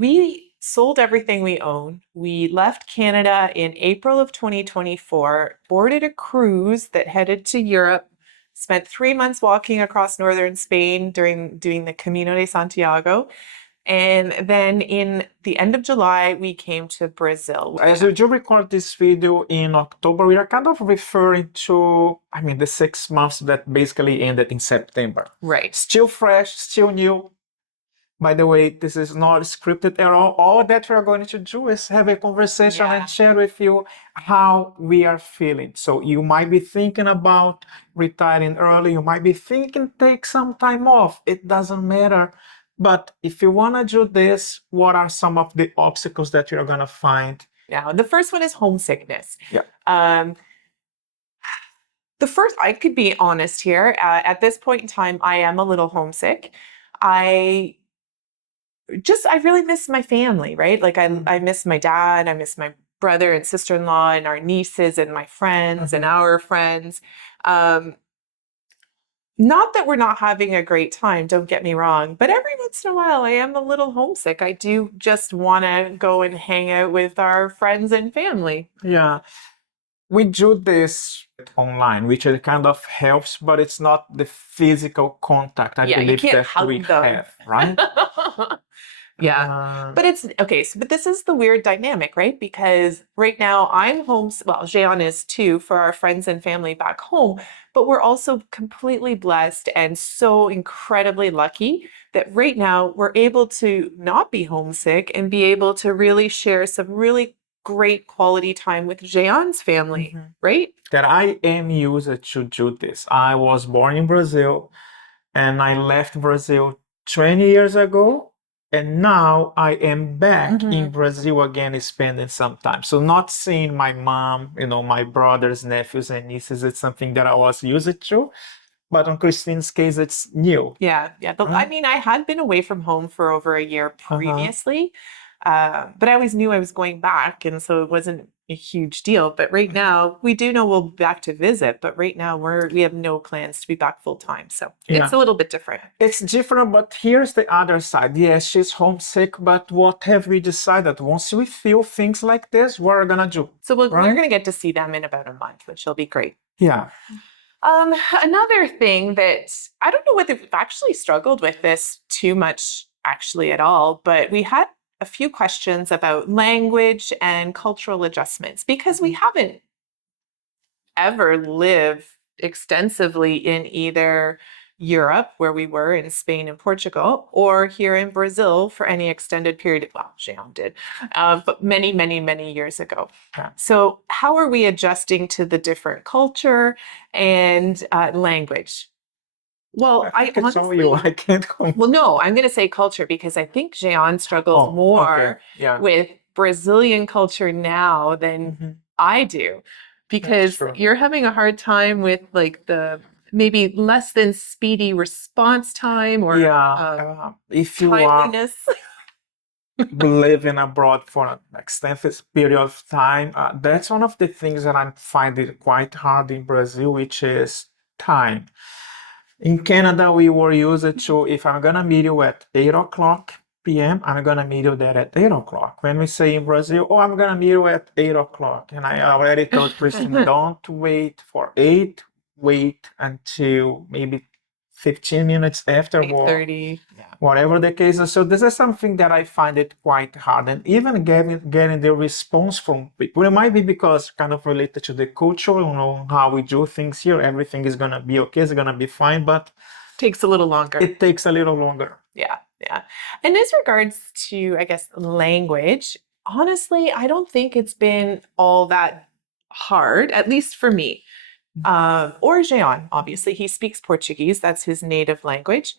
We sold everything we own. We left Canada in April of 2024, boarded a cruise that headed to Europe, spent 3 months walking across northern Spain during doing the Camino de Santiago. And then in the end of July, we came to Brazil. As you do record this video in October, we are kind of referring to, the 6 months that basically ended in September. Right. Still fresh, still new. By the way, this is not scripted at all. All that we are going to do is have a conversation Yeah. and share with you how we are feeling. So you might be thinking about retiring early. You might be thinking take some time off. It doesn't matter. But if you want to do this, what are some of the obstacles that you're going to find? Yeah. The first one is homesickness. Yeah. I could be honest here. At this point in time, I am a little homesick. I really miss my family, right? Like I miss my dad, I miss my brother and sister-in-law and our nieces and my friends and our friends. Not that we're not having a great time, don't get me wrong, but every once in a while I am a little homesick. I do just want to go and hang out with our friends and family. Yeah. We do this online, which it kind of helps, but it's not the physical contact I Yeah, you believe can't that hug we them. have, right? Yeah. But it's okay. But this is the weird dynamic, right? Because right now I'm home. Well, Jean is too for our friends and family back home. But we're also completely blessed and so incredibly lucky that right now we're able to not be homesick and be able to really share some really great quality time with Jean's family, right? That I am used to do this. I was born in Brazil and I left Brazil 20 years ago. And now I am back in Brazil again, spending some time. So not seeing my mom, my brothers, nephews, and nieces, it's something that I was used to. But on Christine's case, it's new. Yeah. I mean, I had been away from home for over a year previously, but I always knew I was going back, and so it wasn't a huge deal. But right now, we do know we'll be back to visit, but right now we have no plans to be back full time. So it's a little bit different. It's different, but here's the other side. Yes, she's homesick, but what have we decided? Once we feel things like this, what are we gonna do? So we're gonna get to see them in about a month, which will be great. Yeah. Another thing that I don't know whether we've actually struggled with this too much actually at all, but we had a few questions about language and cultural adjustments because we haven't ever lived extensively in either Europe, where we were in Spain and Portugal, or here in Brazil for any extended period. Well, Jean did, but many, many, many years ago. So how are we adjusting to the different culture and language? Well, I honestly, I can't comment. well, no, I'm going to say culture because I think Jean struggles more with Brazilian culture now than I do, because you're having a hard time with like the maybe less than speedy response time or if you timeliness. living abroad for an extended period of time, that's one of the things that I find it quite hard in Brazil, which is time. In Canada, we were used to, if I'm gonna meet you at 8 o'clock p.m., I'm gonna meet you there at 8 o'clock. When we say in Brazil, oh, I'm gonna meet you at 8 o'clock. And I already told Christine, don't wait for 8, wait until maybe 15 minutes after 8:30. whatever the case is. So this is something that I find it quite hard. And even getting the response from people, it might be because kind of related to the culture, how we do things here. Everything is going to be okay, it's going to be fine, but takes a little longer. It takes a little longer. Yeah. And as regards to, I guess, language, honestly, I don't think it's been all that hard, at least for me. Or Jean, obviously, he speaks Portuguese. That's his native language.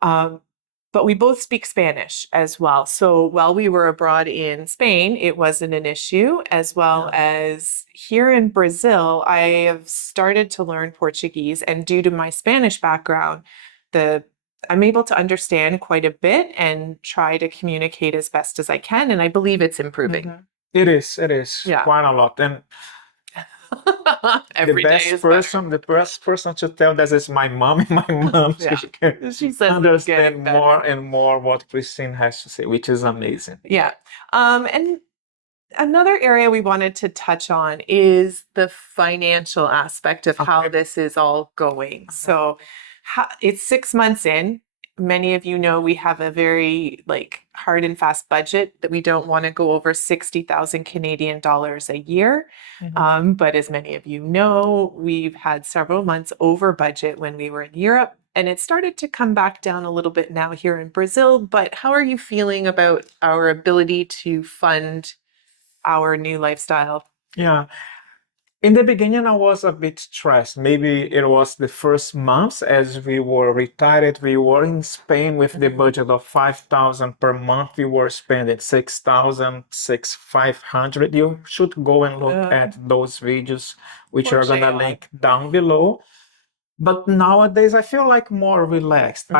But we both speak Spanish as well. So while we were abroad in Spain, it wasn't an issue, as well as here in Brazil, I have started to learn Portuguese. And due to my Spanish background, I'm able to understand quite a bit and try to communicate as best as I can. And I believe it's improving. It is quite a lot. And The Every day best is better. person, the best person to tell that is my mom, and my mom, so Yeah. she can She says it's understand getting better. more and more what Christine has to say, which is amazing. Yeah. And another area we wanted to touch on is the financial aspect of how Okay. this is all going. So it's 6 months in. Many of you know we have a very hard and fast budget that we don't want to go over 60,000 Canadian dollars a year. But as many of you know, we've had several months over budget when we were in Europe, and it started to come back down a little bit now here in Brazil. But how are you feeling about our ability to fund our new lifestyle? Yeah. In the beginning, I was a bit stressed. Maybe it was the first months as we were retired. We were in Spain with the budget of 5,000 per month. We were spending 6,000, 6,500. You should go and look at those videos, which Poor are gonna Jayon. link down below. But nowadays, I feel like more relaxed.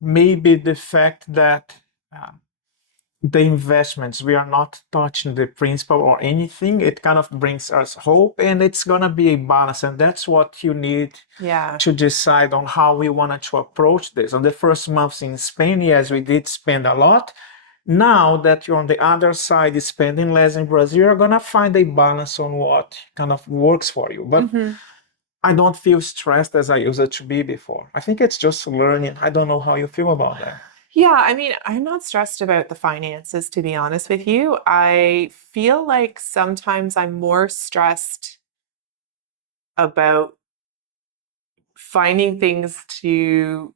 Maybe the fact that uh, the investments, we are not touching the principal or anything, it kind of brings us hope, and it's gonna be a balance, and that's what you need Yeah. to decide on how we wanted to approach this. On the first months in Spain, yes, we did spend a lot. Now that you're on the other side, spending less in Brazil, you're gonna find a balance on what kind of works for you. But I don't feel stressed as I used to be before. I think it's just learning. I don't know how you feel about that. Yeah, I mean, I'm not stressed about the finances, to be honest with you. I feel like sometimes I'm more stressed about finding things to,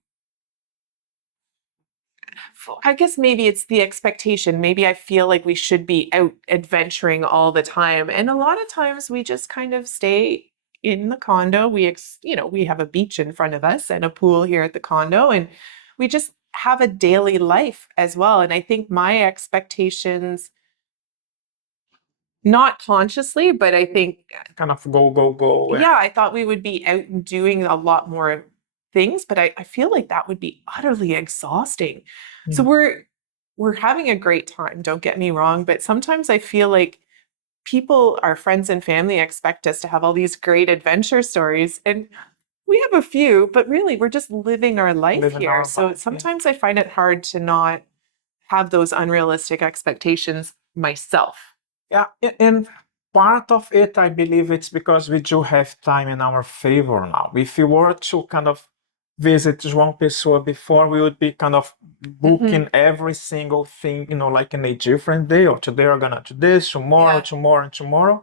I guess maybe it's the expectation. Maybe I feel like we should be out adventuring all the time. And a lot of times we just kind of stay in the condo. We have a beach in front of us and a pool here at the condo, and we just have a daily life as well. And I think my expectations, not consciously, but I think, Kind of go. yeah, I thought we would be out and doing a lot more things, but I feel like that would be utterly exhausting. So we're having a great time, don't get me wrong, but sometimes I feel like people, our friends and family, expect us to have all these great adventure stories, and we have a few, but really we're just living our life Living here. our So life, yeah. sometimes I find it hard to not have those unrealistic expectations myself. Yeah, and part of it, I believe it's because we do have time in our favor now. If we were to kind of visit João Pessoa before, we would be kind of booking every single thing, like in a different day, or today we're gonna do this, tomorrow, Yeah. tomorrow, and tomorrow.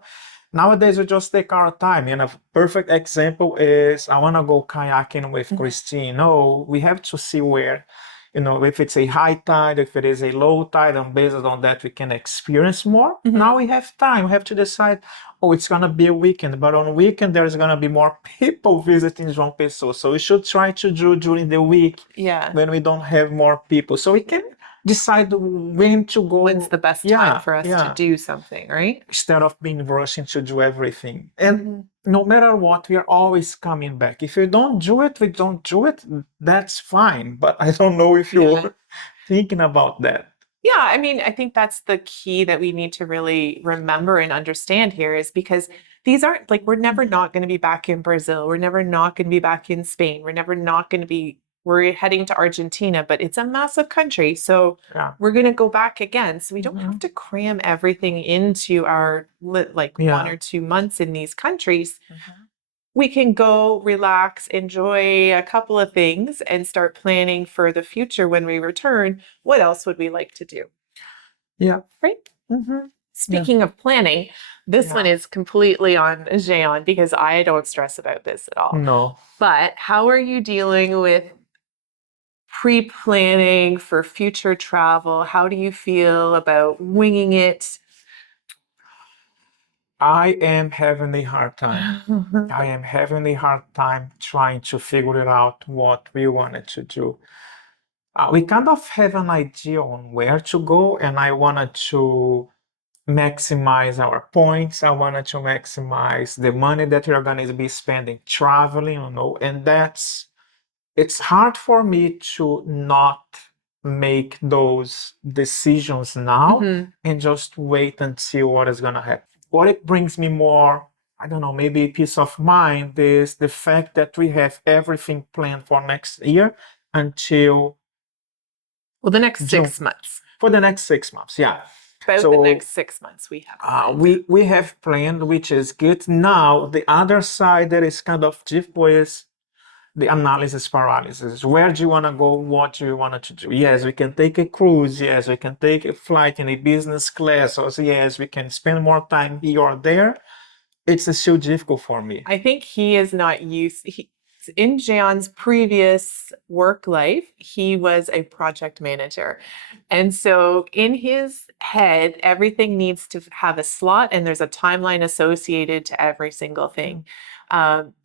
Nowadays, we just take our time. And a perfect example is I want to go kayaking with Christine. No, we have to see where, if it's a high tide, if it is a low tide, and based on that, we can experience more. Now we have time. We have to decide, oh, it's going to be a weekend, but on a weekend, there's going to be more people visiting João Pessoa. So we should try to do during the week Yeah. when we don't have more people. So we can decide when to go. When's the best time for us to do something, right? Instead of being rushing to do everything. And no matter what, we are always coming back. If you don't do it, we don't do it. That's fine. But I don't know if you're thinking about that. Yeah, I mean, I think that's the key that we need to really remember and understand here, is because these aren't we're never not going to be back in Brazil. We're never not going to be back in Spain. We're never not going to be, we're heading to Argentina, but it's a massive country. So we're going to go back again. So we don't have to cram everything into our 1 or 2 months in these countries. We can go relax, enjoy a couple of things, and start planning for the future when we return. What else would we like to do? Yeah. Right? Speaking of planning, this one is completely on Jean because I don't stress about this at all. No. But how are you dealing with pre-planning for future travel? How do you feel about winging it? I am having a hard time. I am having a hard time trying to figure it out what we wanted to do. We kind of have an idea on where to go, and I wanted to maximize our points. I wanted to maximize the money that we're going to be spending traveling, and it's hard for me to not make those decisions now and just wait and see what is going to happen. What it brings me more I don't know, maybe peace of mind is the fact that we have everything planned for next year until Well, the next June. 6 months. For the next 6 months, yeah. About the So next 6 months we have planned. we have planned, which is good. Now, the other side that is kind of difficult is the analysis paralysis. Where do you want to go? What do you want to do? Yes, we can take a cruise. Yes, we can take a flight in a business class. Or yes, we can spend more time here or there. It's still difficult for me. I think he is not used. In Jean's previous work life, he was a project manager. And so in his head, everything needs to have a slot and there's a timeline associated to every single thing.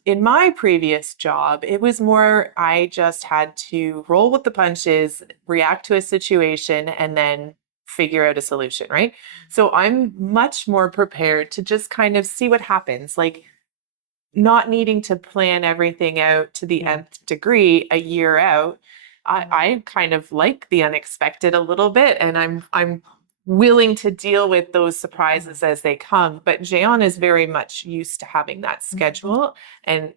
In my previous job, it was more I just had to roll with the punches, react to a situation, and then figure out a solution, right? So I'm much more prepared to just kind of see what happens. Like, not needing to plan everything out to the nth degree a year out. I kind of like the unexpected a little bit, and I'm willing to deal with those surprises as they come. But Jean is very much used to having that schedule and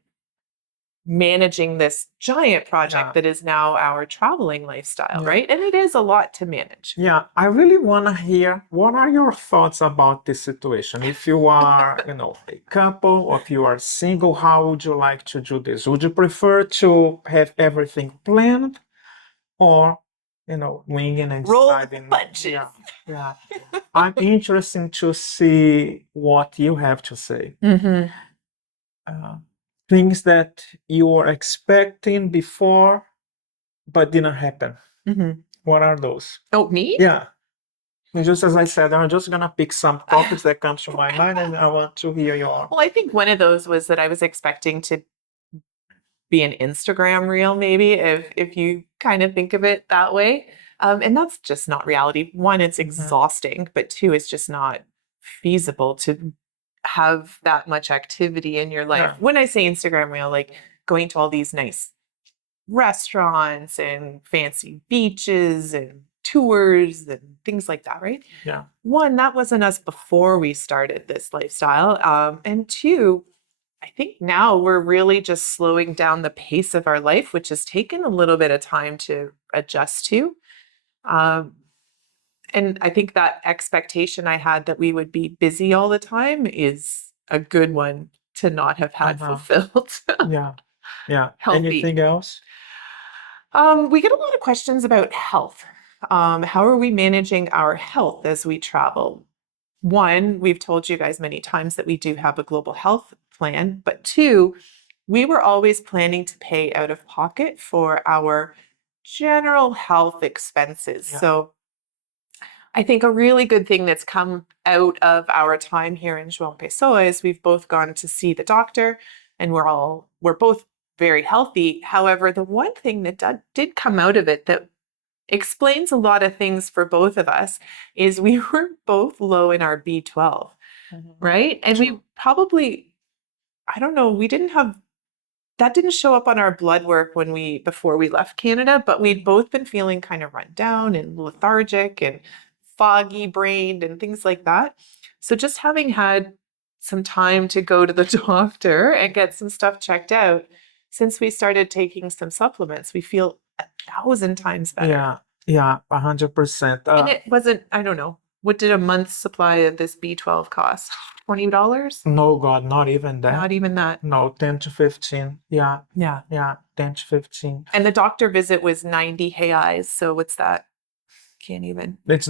managing this giant project Yeah. that is now our traveling lifestyle, Yeah. right? And it is a lot to manage. Yeah, I really want to hear what are your thoughts about this situation? If you are, a couple, or if you are single, how would you like to do this? Would you prefer to have everything planned or, winging and Roll deciding? punches. Yeah, yeah. I'm interested to see what you have to say. Mm-hmm. Things that you were expecting before but didn't happen. Mm-hmm. What are those? Oh, me? Yeah. And just as I said, I'm just gonna pick some topics that comes to my mind, and I want to hear your. Well, I think one of those was that I was expecting to be an Instagram reel, maybe, if you kind of think of it that way. And that's just not reality. One, it's exhausting, but two, it's just not feasible to have that much activity in your life. Yeah. When I say Instagram reel, like going to all these nice restaurants and fancy beaches and tours and things like that, right? Yeah. One, that wasn't us before we started this lifestyle. And two, I think now we're really just slowing down the pace of our life, which has taken a little bit of time to adjust to. And I think that expectation I had that we would be busy all the time is a good one to not have had fulfilled. Yeah. Yeah. Healthy. Anything else? We get a lot of questions about health. How are we managing our health as we travel? One, we've told you guys many times that we do have a global health plan, but two, we were always planning to pay out of pocket for our general health expenses. Yeah. So I think a really good thing that's come out of our time here in João Pessoa is we've both gone to see the doctor and we're both very healthy. However, the one thing that did come out of it that explains a lot of things for both of us is we were both low in our B12, right? And we probably, I don't know, that didn't show up on our blood work before we left Canada, but we'd both been feeling kind of run down and lethargic and foggy brained and things like that. So just having had some time to go to the doctor and get some stuff checked out, since we started taking some supplements, we feel 1,000 times better. Yeah. Yeah. 100%. And it wasn't, I don't know, what did a month's supply of this B12 cost? $20? No, God, not even that. Not even that. No, 10 to 15. Yeah. Yeah. Yeah. 10 to 15. And the doctor visit was 90 reais. So what's that? Can't even. It's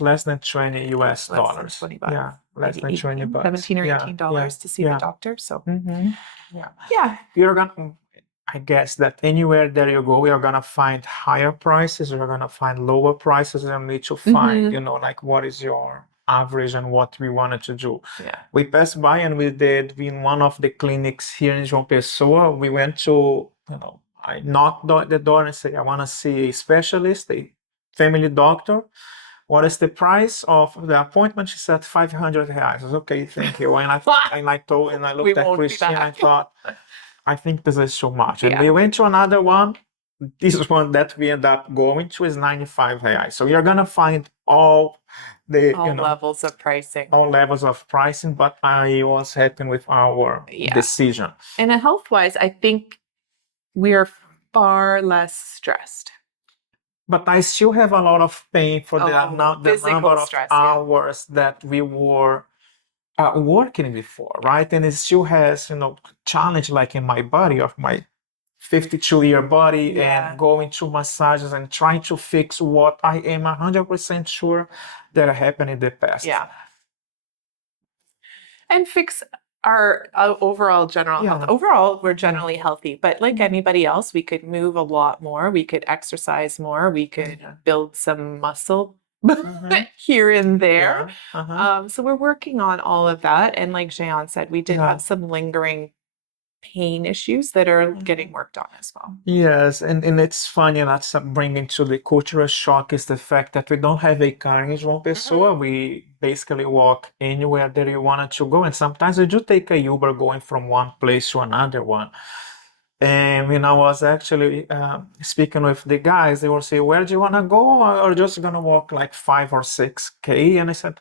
less than 20 US Less than dollars. 20 bucks. Yeah. Less Maybe than 20 18, bucks. 17 or Yeah, $18 to see yeah. the doctor. So Yeah. yeah. You're gonna, I guess that anywhere that you go, you're gonna find higher prices, you're gonna find lower prices, and you need to find, like what is your average and what we wanted to do. Yeah. We passed by and we did in one of the clinics here in João Pessoa. We went to, I knocked the door and said, I want to see a specialist, a family doctor. What is the price of the appointment? She said 500 reais. I said, okay, thank you. And I We looked at won't be Christine and I back. thought, I think this is too much. And Yeah. we went to another one. this one that we end up going to is 95 reais. So you're gonna find all the, All levels of pricing. all levels of pricing, but I was happy with our Yeah. decision. And health-wise, I think we are far less stressed. But I still have a lot of pain for the Physical number of stress, yeah. hours that we were working before, right? And it still has, challenge like in my body of my 52-year body Yeah. and going to massages and trying to fix what I am 100% sure that happened in the past. Yeah. And fix our overall general health. Yeah. Overall, we're generally healthy, but like anybody else, we could move a lot more. We could exercise more. We could build some muscle here and there. Yeah. So we're working on all of that. And like Jean said, we did have some lingering pain issues that are getting worked on as well. Yes, and it's funny, and that's bringing to the cultural shock is the fact that we don't have a car in João Pessoa. We basically walk anywhere that you wanted to go, and sometimes we do take a Uber going from one place to another one. And when I was actually speaking with the guys, they will say, "Where do you want to go? Or just gonna walk like 5 or 6 K?" And I said,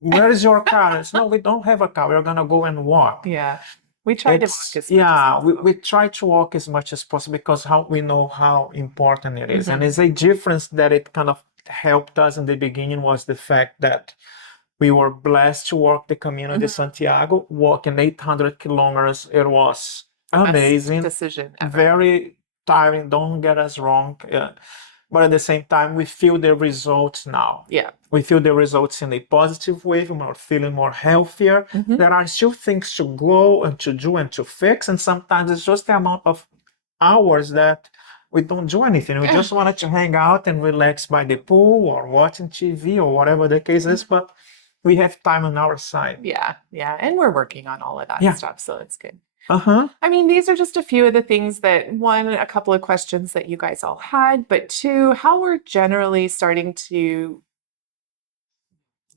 "Where is your car?" I said, "No, we don't have a car. We're gonna go and walk." Yeah. We try to walk as much as Yeah, possible. we try to walk as much as possible because we know how important it is. And it's a difference that it kind of helped us in the beginning was the fact that we were blessed to walk the Camino de Santiago, walking 800 kilometers. It was amazing. Best decision ever. Very tiring, don't get us wrong. But at the same time, we feel the results now. Yeah. We feel the results in a positive way. We're feeling more healthier. There are still things to grow and to do and to fix. And sometimes it's just the amount of hours that we don't do anything. We just wanted to hang out and relax by the pool or watching TV or whatever the case is. But we have time on our side. Yeah. And we're working on all of that stuff. So it's good. I mean, these are just a few of the things that, one, a couple of questions that you guys all had, but two, how we're generally starting to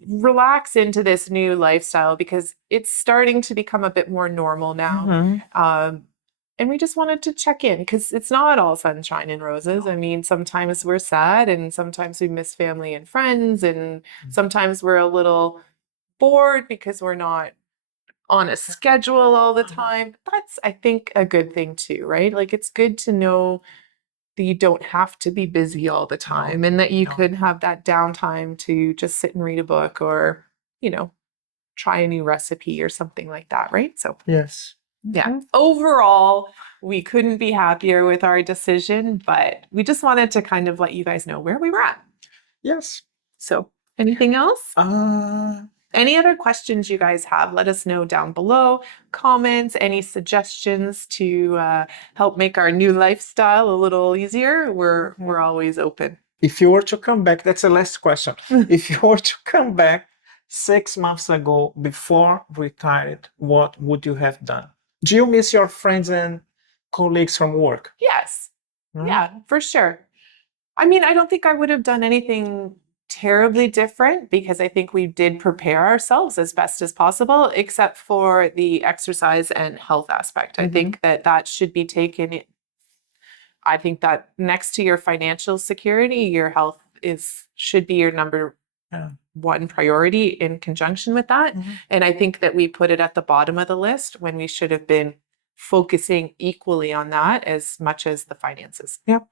relax into this new lifestyle because it's starting to become a bit more normal now. And we just wanted to check in because it's not all sunshine and roses. I mean, sometimes we're sad and sometimes we miss family and friends, and sometimes we're a little bored because we're not on a schedule all the time. That's, I think, a good thing too, right? Like, it's good to know that you don't have to be busy all the time and that you could have that downtime to just sit and read a book or, try a new recipe or something like that, right? So, yes. Yeah. Overall, we couldn't be happier with our decision, but we just wanted to kind of let you guys know where we were at. Yes. So, anything else? Any other questions you guys have, let us know down below. Comments, any suggestions to help make our new lifestyle a little easier, we're always open. If you were to come back, that's the last question. If you were to come back 6 months ago before retired, what would you have done? Do you miss your friends and colleagues from work? Yes. Yeah, for sure. I mean, I don't think I would have done anything terribly different because I think we did prepare ourselves as best as possible, except for the exercise and health aspect. I think that should be taken. I think that next to your financial security, your health should be your number one priority in conjunction with that. And I think that we put it at the bottom of the list when we should have been focusing equally on that as much as the finances. Yep.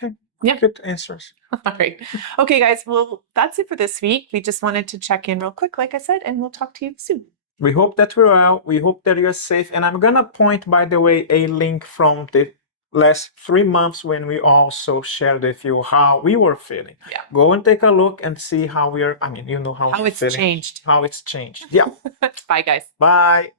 Okay. Yeah. Good answers. All right. Okay, guys. Well, that's it for this week. We just wanted to check in real quick, like I said, and we'll talk to you soon. We hope that we're well. We hope that you're safe. And I'm going to point, by the way, a link from the last 3 months when we also shared with you how we were feeling. Yeah. Go and take a look and see how we're, how it's feeling, changed. how it's changed. Yeah. Bye, guys. Bye.